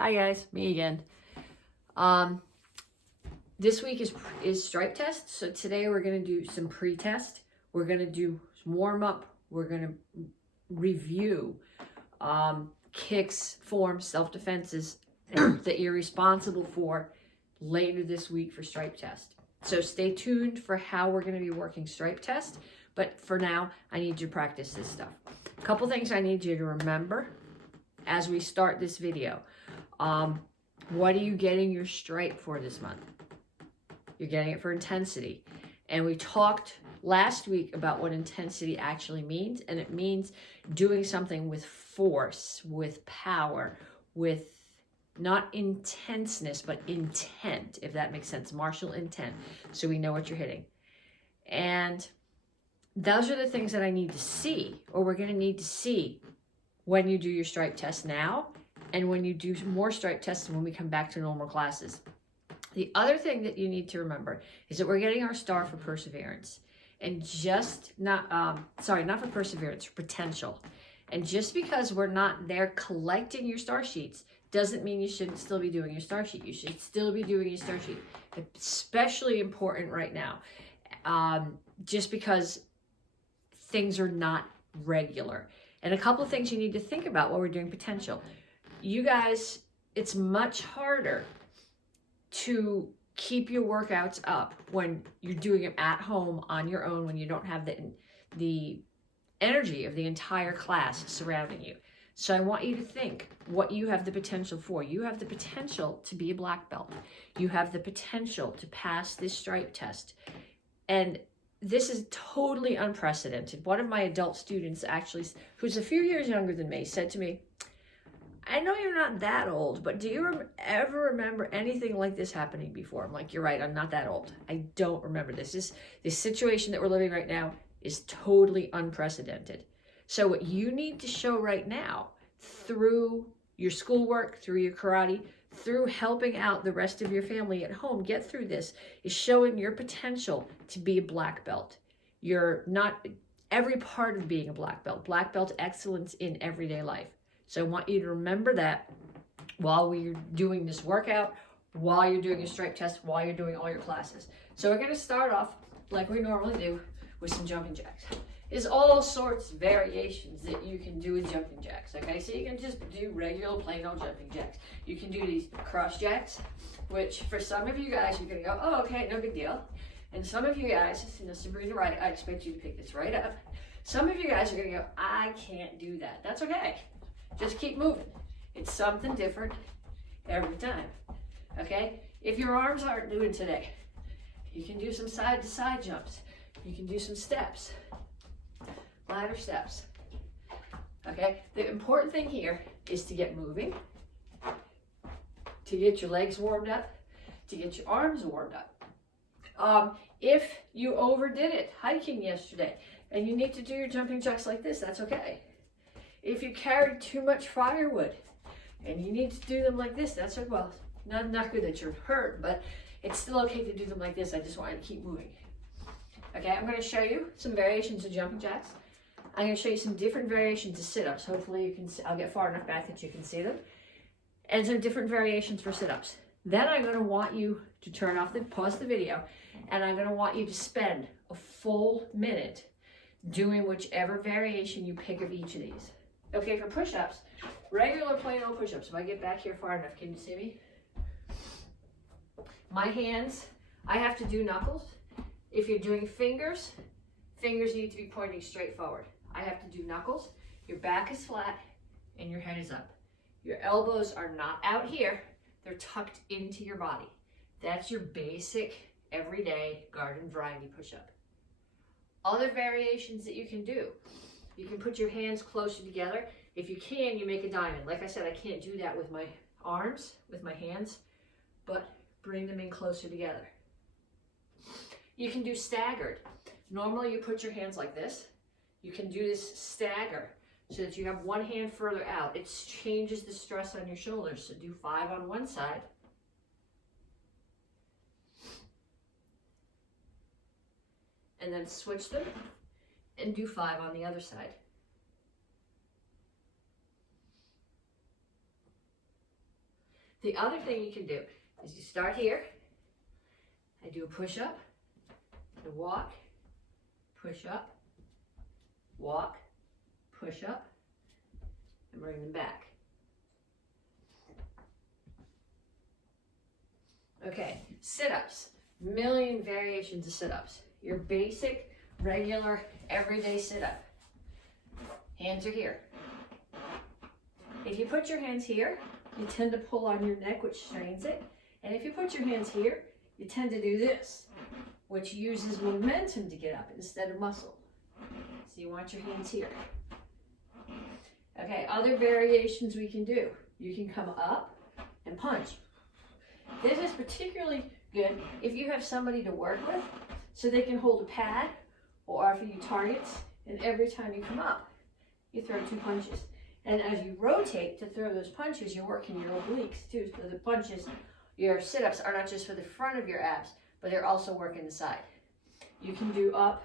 Hi guys, me again. This week is stripe test. So today we're gonna do some pre-test. We're gonna do some warm-up. We're gonna review kicks, forms, self-defenses that you're responsible for later this week for stripe test. So stay tuned for how we're gonna be working stripe test. But for now, I need you to practice this stuff. A couple things I need you to remember as we start this video. What are you getting your stripe for this month? You're getting it for intensity. And we talked last week about what intensity actually means. And it means doing something with force, with power, with not intenseness, but intent, if that makes sense. Martial intent. So we know what you're hitting. And those are the things that I need to see, or we're going to need to see when you do your stripe test now, and when you do more stripe tests when we come back to normal classes. The other thing that you need to remember is that we're getting our star for perseverance, and just not for perseverance, for potential. And just because we're not there collecting your star sheets doesn't mean you shouldn't still be doing your star sheet. You should still be doing your star sheet. Especially important right now, just because things are not regular. And a couple of things you need to think about while we're doing potential. You guys, it's much harder to keep your workouts up when you're doing them at home on your own, when you don't have the energy of the entire class surrounding you. So I want you to think what you have the potential for. You have the potential to be a black belt. You have the potential to pass this stripe test. And this is totally unprecedented. One of my adult students actually, who's a few years younger than me, said to me, I know you're not that old, but do you ever remember anything like this happening before? I'm like, you're right, I'm not that old. I don't remember this. This situation that we're living right now is totally unprecedented. So what you need to show right now, through your schoolwork, through your karate, through helping out the rest of your family at home get through this, is showing your potential to be a black belt. You're not every part of being a black belt. Black belt excellence in everyday life. So I want you to remember that while we're doing this workout, while you're doing your stripe test, while you're doing all your classes. So we're going to start off like we normally do with some jumping jacks. There's all sorts of variations that you can do with jumping jacks, okay? So you can just do regular plain old jumping jacks. You can do these cross jacks, which for some of you guys, you're going to go, oh, okay, no big deal. And some of you guys, Sabrina, right, I expect you to pick this right up. Some of you guys are going to go, I can't do that. That's okay. Just keep moving. It's something different every time, okay? If your arms aren't doing today, you can do some side-to-side jumps. You can do some steps, ladder steps, okay? The important thing here is to get moving, to get your legs warmed up, to get your arms warmed up. If you overdid it hiking yesterday and you need to do your jumping jacks like this, that's okay. If you carried too much firewood and you need to do them like this, that's okay. Well, not good that you're hurt, but it's still okay to do them like this. I just want you to keep moving. Okay, I'm going to show you some variations of jumping jacks. I'm going to show you some different variations of sit-ups. Hopefully you can see, I'll get far enough back that you can see them. And some different variations for sit-ups. Then I'm going to want you to pause the video, and I'm going to want you to spend a full minute doing whichever variation you pick of each of these. Okay, for push-ups, regular plain old push-ups. If I get back here far enough, can you see me? My hands, I have to do knuckles. If you're doing fingers, fingers need to be pointing straight forward. I have to do knuckles. Your back is flat and your head is up. Your elbows are not out here. They're tucked into your body. That's your basic, everyday garden variety push-up. Other variations that you can do. You can put your hands closer together. If you can, you make a diamond. Like I said, I can't do that with my arms, with my hands, but bring them in closer together. You can do staggered. Normally you put your hands like this. You can do this stagger so that you have one hand further out. It changes the stress on your shoulders. So do 5 on one side. And then switch them and do 5 on the other side. The other thing you can do is you start here. I do a push-up, I walk, push-up, walk, push-up, and bring them back. Okay, sit-ups. Million variations of sit-ups. Your basic, regular, everyday sit-up. Hands are here. If you put your hands here, you tend to pull on your neck, which strains it. And if you put your hands here, you tend to do this, which uses momentum to get up instead of muscle. So you want your hands here. Okay, other variations we can do. You can come up and punch. This is particularly good if you have somebody to work with, so they can hold a pad or offer you targets, and every time you come up, you throw 2 punches. And as you rotate to throw those punches, you're working your obliques too. So the punches, your sit-ups are not just for the front of your abs, but they're also working the side. You can do up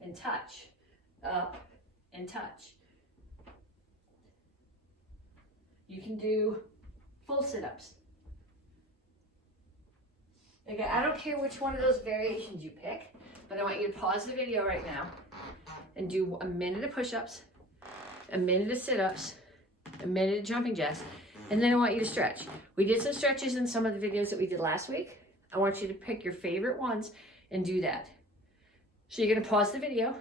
and touch, up and touch. You can do full sit-ups. Okay, I don't care which one of those variations you pick, but I want you to pause the video right now and do a minute of push-ups, a minute of sit-ups, a minute of jumping jacks, and then I want you to stretch. We did some stretches in some of the videos that we did last week. I want you to pick your favorite ones and do that. So you're gonna pause the video,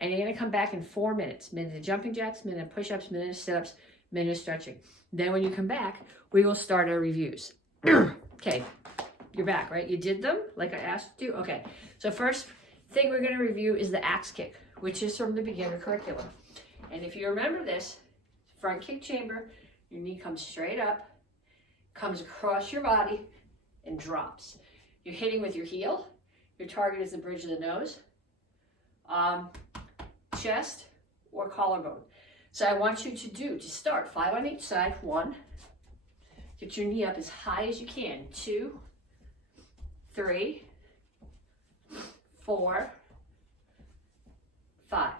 and you're gonna come back in 4 minutes. Minute of jumping jacks, minute of push-ups, minute of sit-ups, minute of stretching. Then when you come back, we will start our reviews. Okay, you're back, right? You did them like I asked you to? Okay, so first thing we're gonna review is the axe kick, which is from the beginner curriculum. And if you remember this, front kick chamber, your knee comes straight up, comes across your body, and drops. You're hitting with your heel. Your target is the bridge of the nose, chest, or collarbone. So I want you to start 5 on each side. 1, get your knee up as high as you can. 2, 3, 4, 5.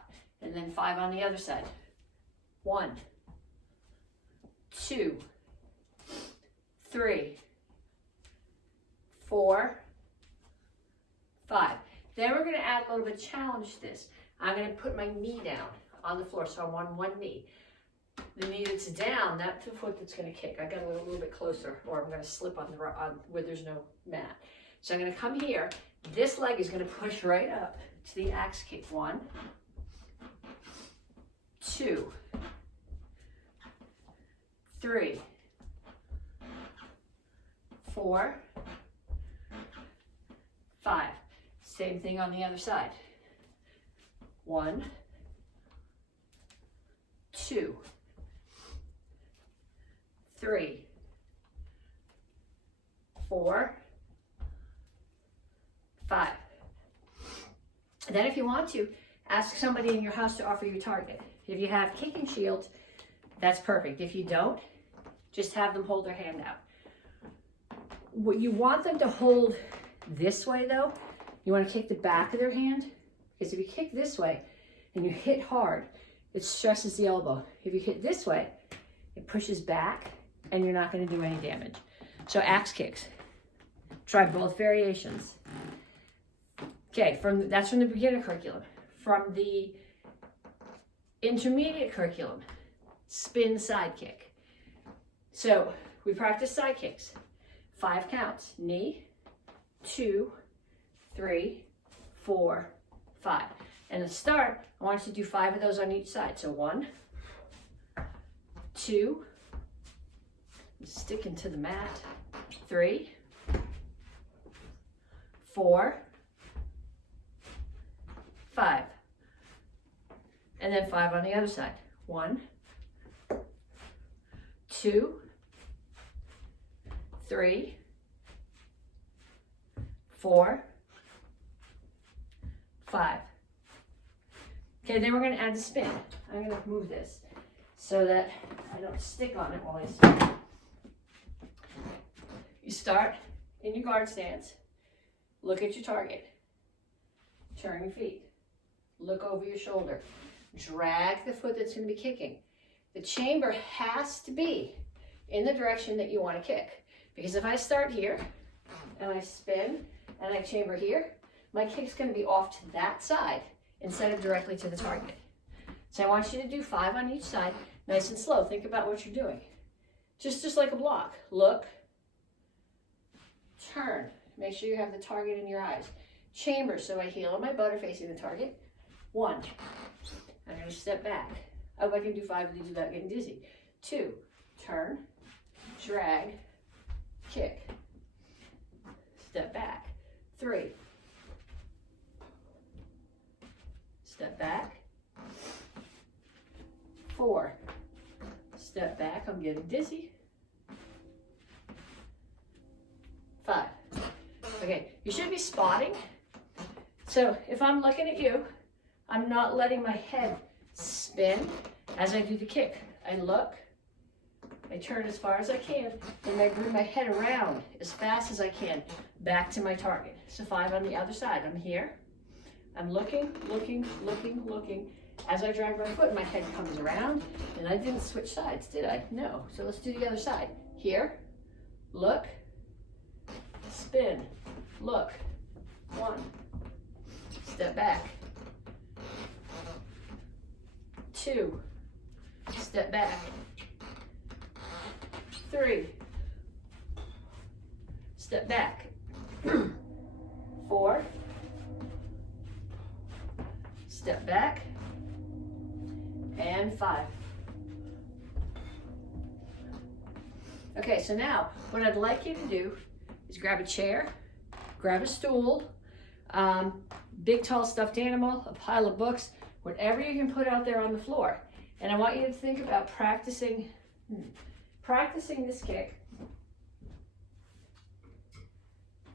And then 5 on the other side. 1, 2, 3, 4, 5. Then we're going to add a little bit of challenge to this. I'm going to put my knee down on the floor, so I'm on one knee. The knee that's down, that's the foot that's going to kick. I got to go a little bit closer, or I'm going to slip on where there's no mat. So I'm going to come here. This leg is going to push right up to the axe kick. 1, 2, 3, 4, 5. Same thing on the other side. 1, 2, 3, 4, 5. Then if you want to, ask somebody in your house to offer you a target. If you have kicking shields, that's perfect. If you don't, just have them hold their hand out. What you want them to hold this way though, you want to kick the back of their hand, because if you kick this way and you hit hard, it stresses the elbow. If you hit this way, it pushes back and you're not going to do any damage. So axe kicks. Try both variations. Okay, that's from the beginner curriculum. From the intermediate curriculum, spin side kick. So we practice side kicks. 5 counts. Knee, 2, 3, 4, 5. And to start, I want you to do 5 of those on each side. So 1, 2, I'm sticking to the mat, 3, 4, 5. And then 5 on the other side. 1, 2, 3, 4, 5. Okay, then we're going to add the spin. I'm going to move this so that I don't stick on it while I spin. You start in your guard stance. Look at your target. Turn your feet. Look over your shoulder. Drag the foot that's going to be kicking. The chamber has to be in the direction that you want to kick. Because if I start here and I spin and I chamber here, my kick's going to be off to that side instead of directly to the target. So I want you to do 5 on each side, nice and slow. Think about what you're doing. Just like a block. Look, turn. Make sure you have the target in your eyes. Chamber, so I heel on my butt are facing the target. 1. I'm going to step back. I hope I can do 5 of these without getting dizzy. 2, turn, drag, kick, step back. 3, step back. 4, step back, I'm getting dizzy. 5. Okay, you should be spotting. So if I'm looking at you, I'm not letting my head spin as I do the kick. I look, I turn as far as I can, and I bring my head around as fast as I can back to my target. So 5 on the other side. I'm here. I'm looking. As I drag my foot, my head comes around, and I didn't switch sides, did I? No. So let's do the other side. Here, look, spin, look, 1, step back, 2, step back, 3, step back, 4, step back, and 5. Okay, so now what I'd like you to do is grab a chair, grab a stool, big tall stuffed animal, a pile of books, whatever you can put out there on the floor. And I want you to think about practicing this kick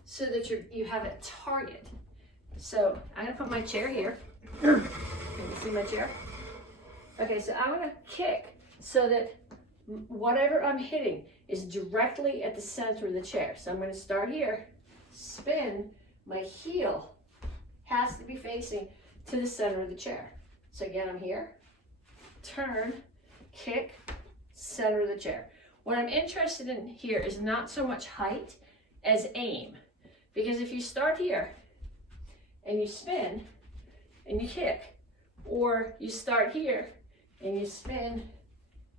so that you have a target. So I'm gonna put my chair here. Can you see my chair? Okay, so I'm gonna kick so that whatever I'm hitting is directly at the center of the chair. So I'm gonna start here, spin, my heel has to be facing to the center of the chair. So again, I'm here, turn, kick, center of the chair. What I'm interested in here is not so much height as aim. Because if you start here and you spin and you kick, or you start here and you spin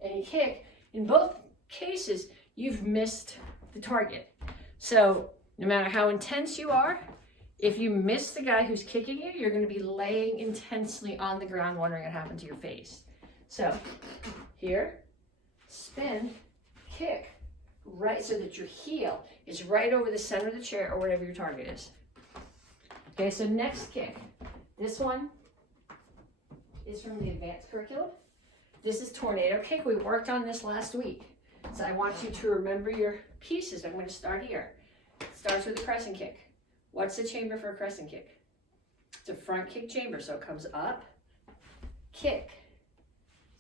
and you kick, in both cases, you've missed the target. So no matter how intense you are, if you miss the guy who's kicking you, you're going to be laying intensely on the ground wondering what happened to your face. So here, spin, kick, right, so that your heel is right over the center of the chair or whatever your target is. Okay, so next kick. This one is from the advanced curriculum. This is tornado kick. We worked on this last week. So I want you to remember your pieces. I'm going to start here. It starts with a crescent kick. What's the chamber for a crescent kick? It's a front kick chamber. So it comes up, kick,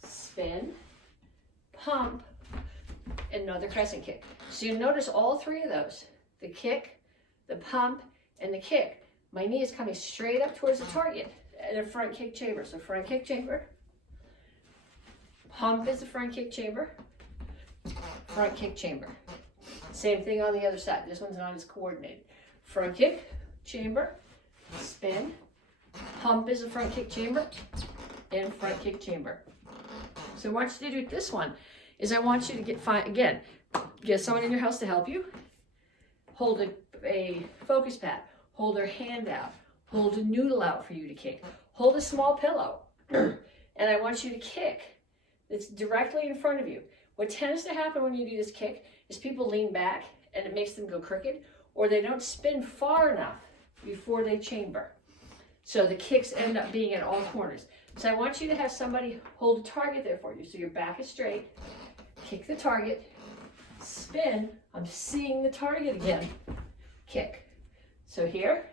spin, pump, another crescent kick. So you notice all 3 of those, the kick, the pump, and the kick. My knee is coming straight up towards the target at a front kick chamber. So front kick chamber, pump is the front kick chamber, front kick chamber. Same thing on the other side. This one's not as coordinated. Front kick chamber, spin, pump is a front kick chamber, and front kick chamber. So what I want you to do with this one is I want you to get someone in your house to help you. Hold a focus pad. Hold their hand out. Hold a noodle out for you to kick. Hold a small pillow. And I want you to kick. It's directly in front of you. What tends to happen when you do this kick is people lean back and it makes them go crooked, or they don't spin far enough before they chamber. So the kicks end up being at all corners. So I want you to have somebody hold a target there for you. So your back is straight, kick the target, spin, I'm seeing the target again, kick. So here,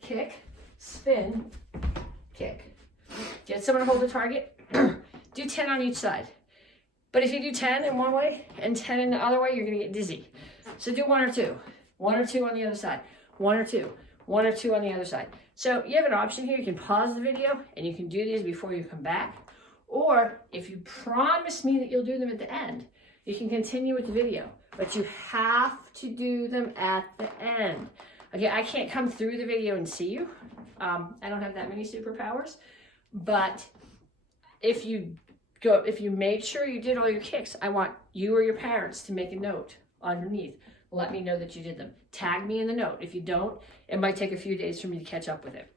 kick, spin, kick. Get someone to hold the target. Do 10 on each side. But if you do 10 in one way and 10 in the other way, you're going to get dizzy. So do 1 or 2. 1 or 2 on the other side. 1 or 2. 1 or 2 on the other side. So you have an option here. You can pause the video and you can do these before you come back. Or if you promise me that you'll do them at the end, You can continue with the video, but you have to do them at the end. Okay, I can't come through the video and see you. I don't have that many superpowers, but if you made sure you did all your kicks, I want you or your parents to make a note underneath. Let me know that you did them. Tag me in the note. If you don't, it might take a few days for me to catch up with it.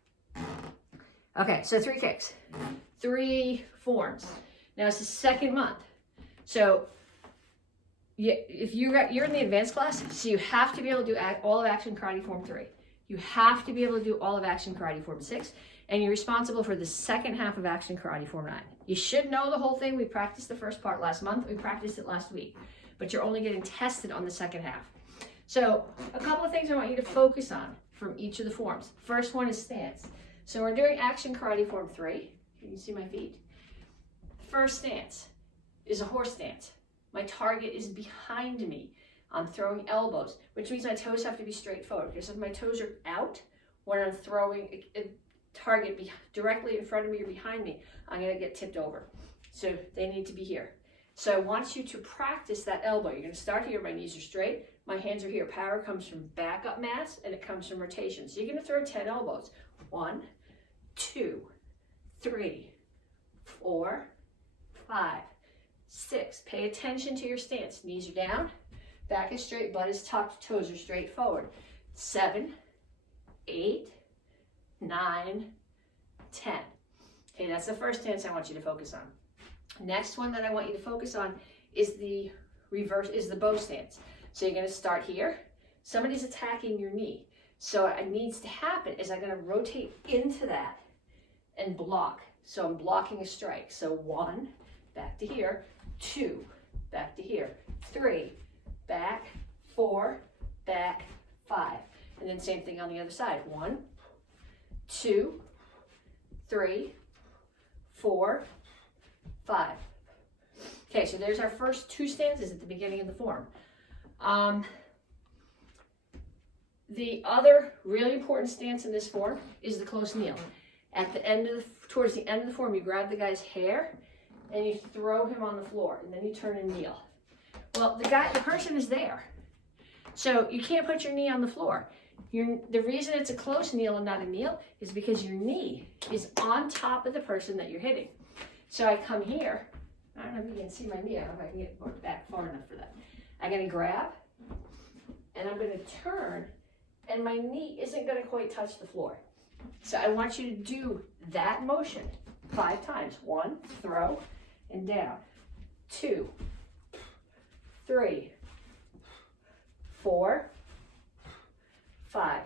Okay, so 3 kicks, 3 forms. Now it's the second month. So if you're in the advanced class, so you have to be able to do all of Action Karate Form 3. You have to be able to do all of Action Karate Form 6, and you're responsible for the second half of Action Karate Form 9. You should know the whole thing. We practiced the first part last month. We practiced it last week, but you're only getting tested on the second half. So a couple of things I want you to focus on from each of the forms. First one is stance. So we're doing Action Karate Form 3. Can you see my feet? First stance is a horse stance. My target is behind me. I'm throwing elbows, which means my toes have to be straight forward, because if my toes are out when I'm throwing a target directly in front of me or behind me, I'm going to get tipped over. So they need to be here. So I want you to practice that elbow. You're going to start here. My knees are straight. My hands are here. Power comes from back up mass, and it comes from rotation. So you're going to throw 10 elbows. 1, 2, 3, 4, 5, 6. Pay attention to your stance. Knees are down. Back is straight. Butt is tucked. Toes are straight forward. 7, 8, 9, 10. Okay, that's the first stance I want you to focus on. Next one that I want you to focus on is the bow stance. So you're going to start here. Somebody's attacking your knee. So what needs to happen is I'm going to rotate into that and block. So I'm blocking a strike. So 1, back to here. 2, back to here. 3, back. 4, back. 5. And then same thing on the other side. 1, 2, 3, 4, 5. Okay, so there's our first 2 stances at the beginning of the form. The other really important stance in this form is the close kneel. At the end of towards the end of the form, you grab the guy's hair and you throw him on the floor, and then you turn and kneel. Well, the person is there, so you can't put your knee on the floor. The reason it's a close kneel and not a kneel is because your knee is on top of the person that you're hitting. So I come here. I don't know if you can see my knee. I don't know if I can get back far enough for that. I'm going to grab, and I'm going to turn, and my knee isn't going to quite touch the floor. So I want you to do that motion 5 times. 1, throw, and down. 2, 3, 4, 5.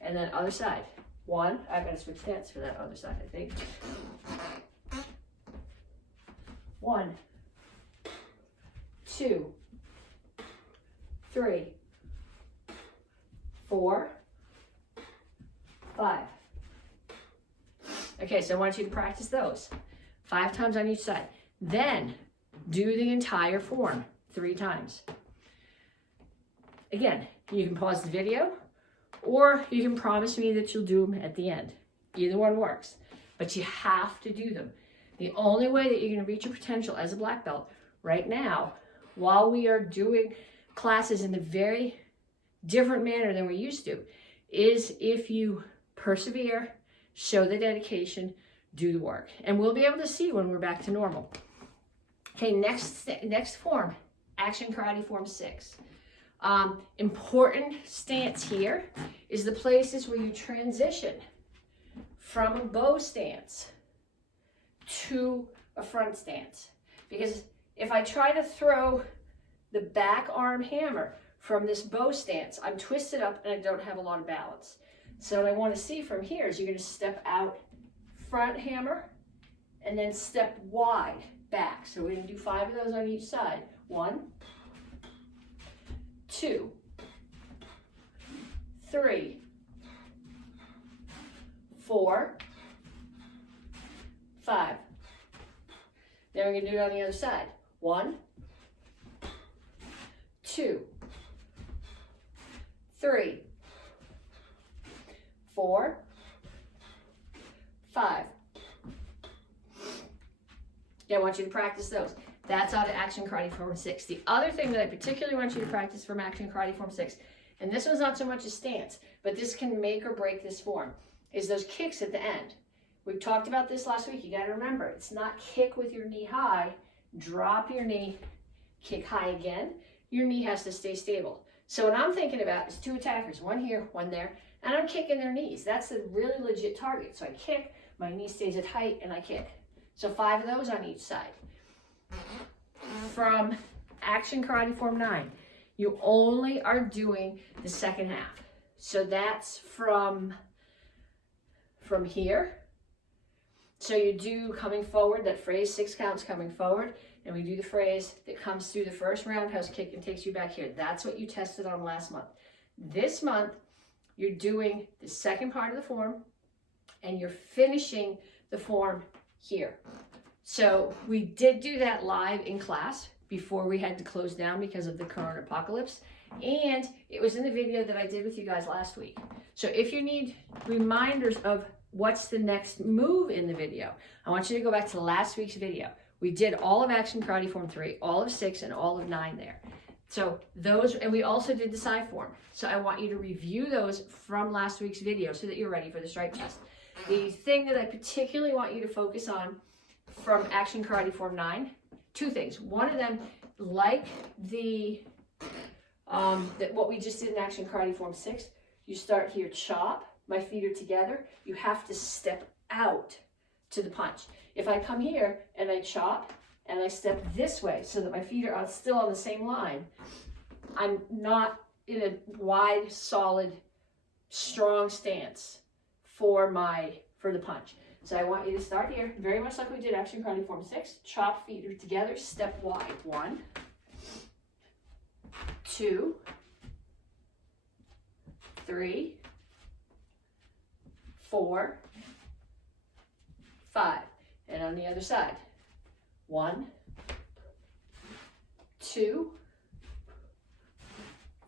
And then other side. 1, I've got to switch stance for that other side, I think. 1, 2, 3, 4, 5. Okay, so I want you to practice those 5 times on each side. Then do the entire form 3 times. Again, you can pause the video, or you can promise me that you'll do them at the end. Either one works, but you have to do them. The only way that you're going to reach your potential as a black belt right now, while we are doing classes in a very different manner than we're used to, is if you persevere, show the dedication, do the work. And we'll be able to see when we're back to normal. Okay, next form, Action Karate Form 6. Important stance here is the places where you transition from a bow stance to a front stance. Because if I try to throw the back arm hammer from this bow stance, I'm twisted up and I don't have a lot of balance. So what I want to see from here is you're going to step out, front hammer, and then step wide back. So we're going to do 5 of those on each side. 1, 2, 3, 4, 5. Then we're going to do it on the other side. 1, 2, 3, 4, 5. Yeah, I want you to practice those. That's out of Action Karate Form 6. The other thing that I particularly want you to practice from Action Karate Form 6, and this one's not so much a stance, but this can make or break this form, is those kicks at the end. We talked about this last week. You got to remember, it's not kick with your knee high, drop your knee, kick high again. Your knee has to stay stable. So what I'm thinking about is 2 attackers, one here, one there, and I'm kicking their knees. That's a really legit target. So I kick, my knee stays at height, and I kick. So 5 of those on each side. From Action Karate Form 9, you only are doing the second half. So that's from here. So you do coming forward, that phrase 6 counts coming forward, and we do the phrase that comes through the first roundhouse kick and takes you back here. That's what you tested on last month. This month, you're doing the second part of the form, and you're finishing the form here. So we did do that live in class before we had to close down because of the current apocalypse. And it was in the video that I did with you guys last week. So if you need reminders of what's the next move in the video, I want you to go back to last week's video. We did all of Action Karate Form 3, all of 6, and all of 9 there. So those, and we also did the side form. So I want you to review those from last week's video so that you're ready for the stripe test. The thing that I particularly want you to focus on from Action Karate Form 9, 2 things. One of them, like what we just did in Action Karate Form 6, you start here, chop, my feet are together. You have to step out to the punch. If I come here and I chop and I step this way so that my feet are still on the same line, I'm not in a wide, solid, strong stance for the punch. So I want you to start here, very much like we did Action Karate Form 6. Chop, feet are together, step wide. 1, 2, 3, 4, 5. And on the other side. 1, 2,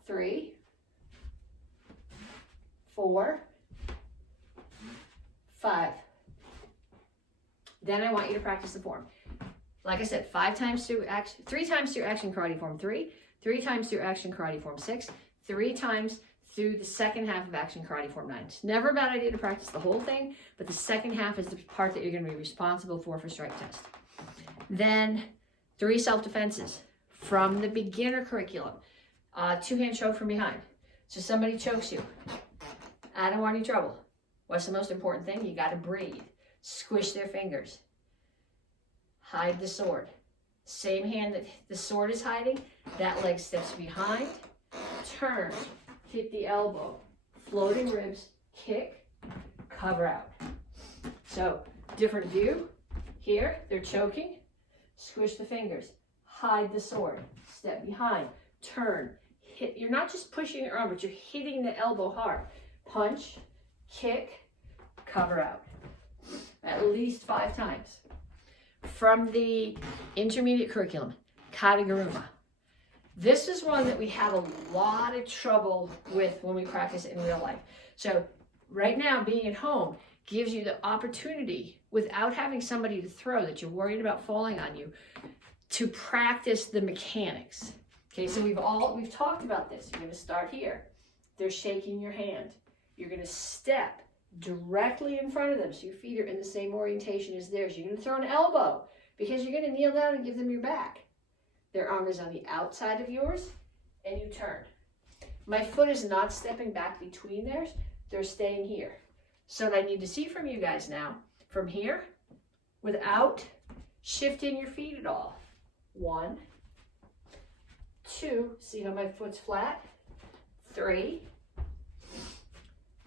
3, 4, 5. Then I want you to practice the form. Like I said, 3 times through Action Karate Form 3, 3 times through Action Karate Form 6, 3 times through the second half of Action Karate Form 9. It's never a bad idea to practice the whole thing, but the second half is the part that you're going to be responsible for stripe test. Then 3 self-defenses from the beginner curriculum. 2-hand choke from behind. So somebody chokes you. I don't want any trouble. What's the most important thing? You got to breathe. Squish their fingers. Hide the sword. Same hand that the sword is hiding, that leg steps behind, turn, hit the elbow, floating ribs, kick, cover out. So different view. Here, they're choking. Squish the fingers. Hide the sword. Step behind. Turn. Hit. You're not just pushing your arm, but you're hitting the elbow hard. Punch, kick, cover out. At least 5 times. From the intermediate curriculum, Kataguruma. This is one that we have a lot of trouble with when we practice it in real life. So right now, being at home gives you the opportunity, without having somebody to throw that you're worried about falling on you, to practice the mechanics. Okay, so we've talked about this. You're going to start here. They're shaking your hand. You're going to step directly in front of them so your feet are in the same orientation as theirs. You're going to throw an elbow because you're going to kneel down and give them your back. Their arm is on the outside of yours, and you turn. My foot is not stepping back between theirs. They're staying here. So what I need to see from you guys now, from here, without shifting your feet at all. 1, 2, see how my foot's flat? 3,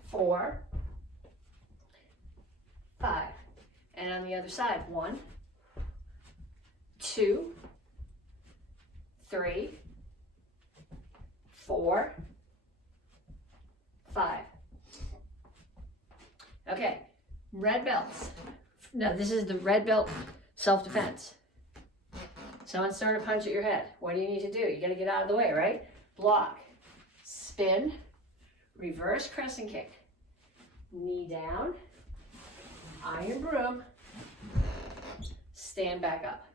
4, 5. And on the other side, 1, 2, 3, 4, 5. Okay, red belts. Now this is the red belt self-defense. Someone started to punch at your head. What do you need to do? You got to get out of the way, right? Block, spin, reverse crescent kick, knee down, iron broom, stand back up.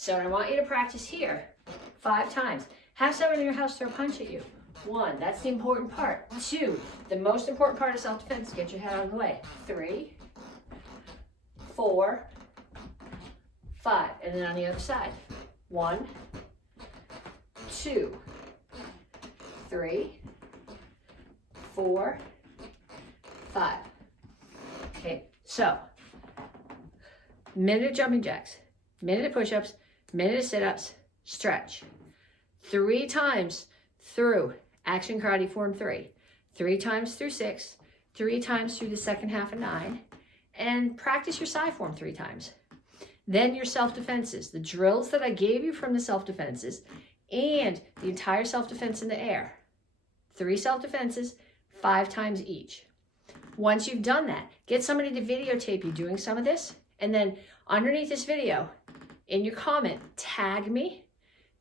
So I want you to practice here 5 times. Have someone in your house throw a punch at you. 1, that's the important part. 2, the most important part of self-defense, get your head out of the way. 3, 4, 5, and then on the other side. 1, 2, 3, 4, 5. Okay, so minute of jumping jacks, minute of push-ups, minute of sit-ups, stretch. 3 times through action karate form 3, 3 times through 6, 3 times through the second half of 9, and practice your side form 3 times. Then your self-defenses, the drills that I gave you from the self-defenses, and the entire self-defense in the air. 3 self-defenses, 5 times each. Once you've done that, get somebody to videotape you doing some of this, and then underneath this video, in your comment, tag me,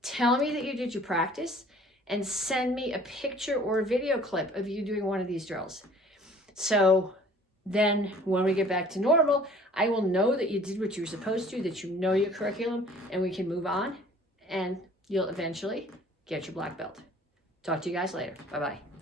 tell me that you did your practice, and send me a picture or a video clip of you doing one of these drills. So then when we get back to normal, I will know that you did what you were supposed to, that you know your curriculum, and we can move on, and you'll eventually get your black belt. Talk to you guys later. Bye-bye.